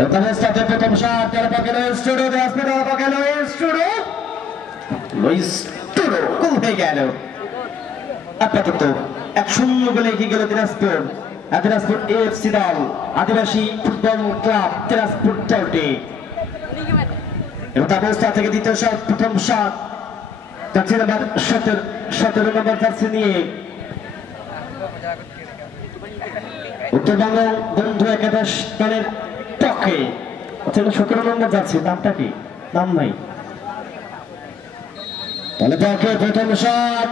Entonces está প্রথম shot তার পক্ষে স্টুডো হসপিটাল পক্ষে লুইস টুডো গোল হয়ে গেল। আপাতত 1-0 গোলে এগিয়ে গেল দিনাজপুর। দিনাজপুর এএফসি দল আদিবাসী ফুটবল ক্লাব দিনাজপুর দলটি। এবং তার অবস্থা থেকে দ্বিতীয় শট প্রথম শট জার্সি নাম্বার 17 নম্বর জার্সি নিয়ে উত্তরবঙ্গ বন্ধু একাদশ দলের পক্ষে 17 নম্বর জার্সি নামটা কি? নাম নাই। তাহলে পক্ষে প্রথম শট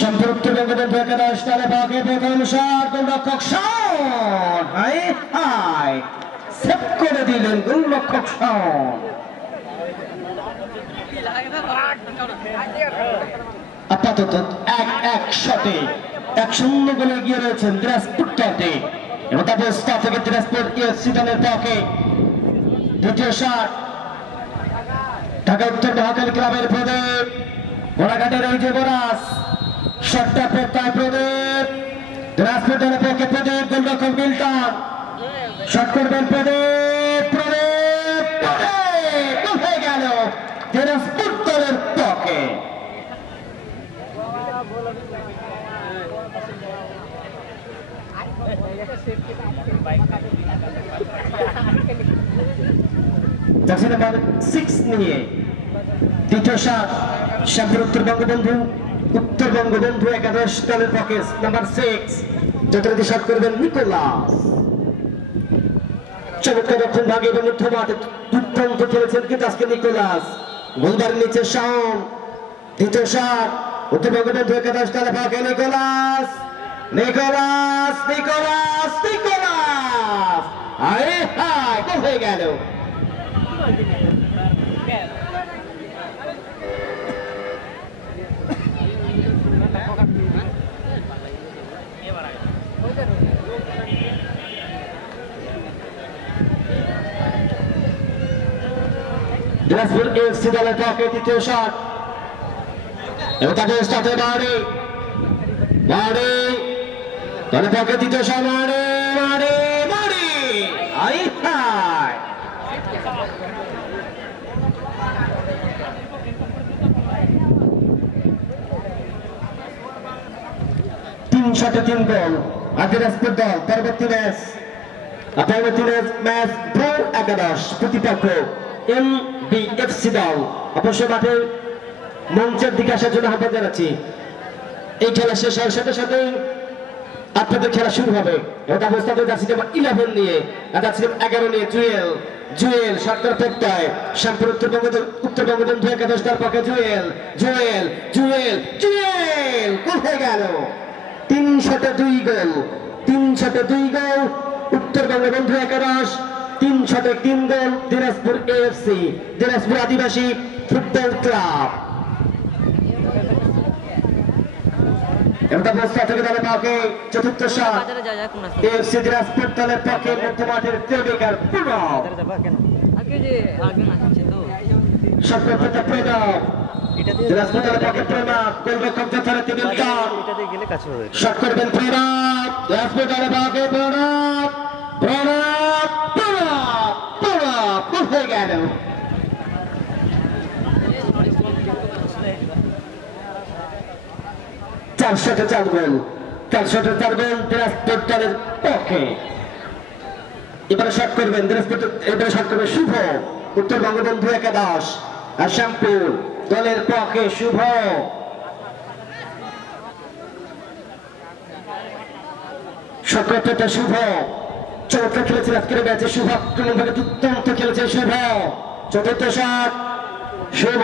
সম্পূর্ণ উত্তরবঙ্গ বন্ধু একাদশ দলের পক্ষে প্রথম শট গোলরক্ষক শট হাই হাই সেভ করে দিলেন গোলরক্ষক শট। আপাতত 1-1 শটে 1-0 গোলে এগিয়ে রয়েছেন দিনাজপুর দলটি। এবং তার অবস্থা থেকে দিনাজপুর এএফসি দলের পক্ষে দ্বিতীয় শট ঢাকা উত্তর মহাখালী ক্লাবের প্রদীপ ঘোড়াঘাটের এই যে বোরাস শটটা প্রত্যয় প্রদীপ দিনাজপুর দলের পক্ষে প্রদীপ গোলরক্ষক মিল্টন শট করবেন প্রদীপ প্রদীপ গোল হয়ে গেল দিনাজপুর দলের পক্ষে। জার্সি নাম্বার 6 নিয়ে দ্বিতীয় শট শ্যামপুর উত্তরবঙ্গ বন্ধু একাদশ দলের পক্ষে নাম্বার 6 যথারীতি শট করবেন নিকোলাস। চমৎকার দক্ষিণ ভাগে এবং মধ্য মাঠে দুর্দান্ত খেলেছেন কিন্তু আজকে নিকোলাস গোলবার নিচে শাওন। দ্বিতীয় শট উত্তরবঙ্গ বন্ধু একাদশ দলের পক্ষে নিকোলাস নিকোলাস নিকোলাস নিকোলাস আরে হাই গোল হয়ে গেল। দিনাজপুর এএফসি দলের পক্ষে তৃতীয় শট এবং তাকে স্টার্টে মারে দলের পক্ষে তৃতীয় শট মারে আই হাই 3 শটে 3 গোল দিনাজপুর দল। পরবর্তী ম্যাচ ব্রো একাদশ প্রতিপক্ষ এমবিএফসি দল। অবশ্য মাঠের মঞ্চের দিকে আসার জন্য আহ্বান জানাচ্ছি। এই খেলা শেষ হওয়ার সাথে সাথে আপনাদের খেলা শুরু হবে। এবং অবস্থা জার্সি নাম্বার 11 নিয়ে জার্সি নাম্বার 11 নিয়ে জুয়েল সরকার প্রত্যয় শ্যামপুর উত্তরবঙ্গ বন্ধু একাদশ দল পক্ষে জুয়েল গোল হয়ে গেল। 3 শটে 2 গোল উত্তরবঙ্গ বন্ধু একাদশ 3 শটে 3 গোল দিনাজপুর এএফসি দিনাজপুর আদিবাসী ফুটবল ক্লাব। চতুর্থ শট এএফসি দিনাজপুর দলের পক্ষে মধ্য মাঠের প্লেমেকার প্রণব দিনাজপুর দলের পক্ষে প্রণব গোলরক্ষক যথারীতি মিল্টন শট করবেন প্রণব দিনাজপুর দলের পক্ষে প্রণব গোল হয়ে গেল। চার শটে 4 গোল দিনাজপুর দলের পক্ষে। এবারে শট করবেন শুভ উত্তরবঙ্গ বন্ধু একাদশ আর শ্যামপুর দলের পক্ষে শুভ শটটা শুভ চমৎকার খেলেছেন আজকের ম্যাচে শুভ আক্রমণভাবে দুর্দান্ত খেলেছে শুভ। চতুর্থ শট শুভ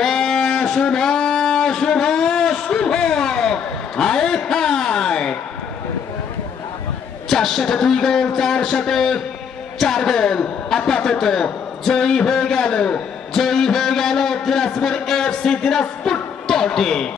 4 শটে 2 গোল 4 শটে 4 গোল। আপাতত জয়ী হয়ে গেল দিনাজপুর এএফসি দিনাজপুর দলটি।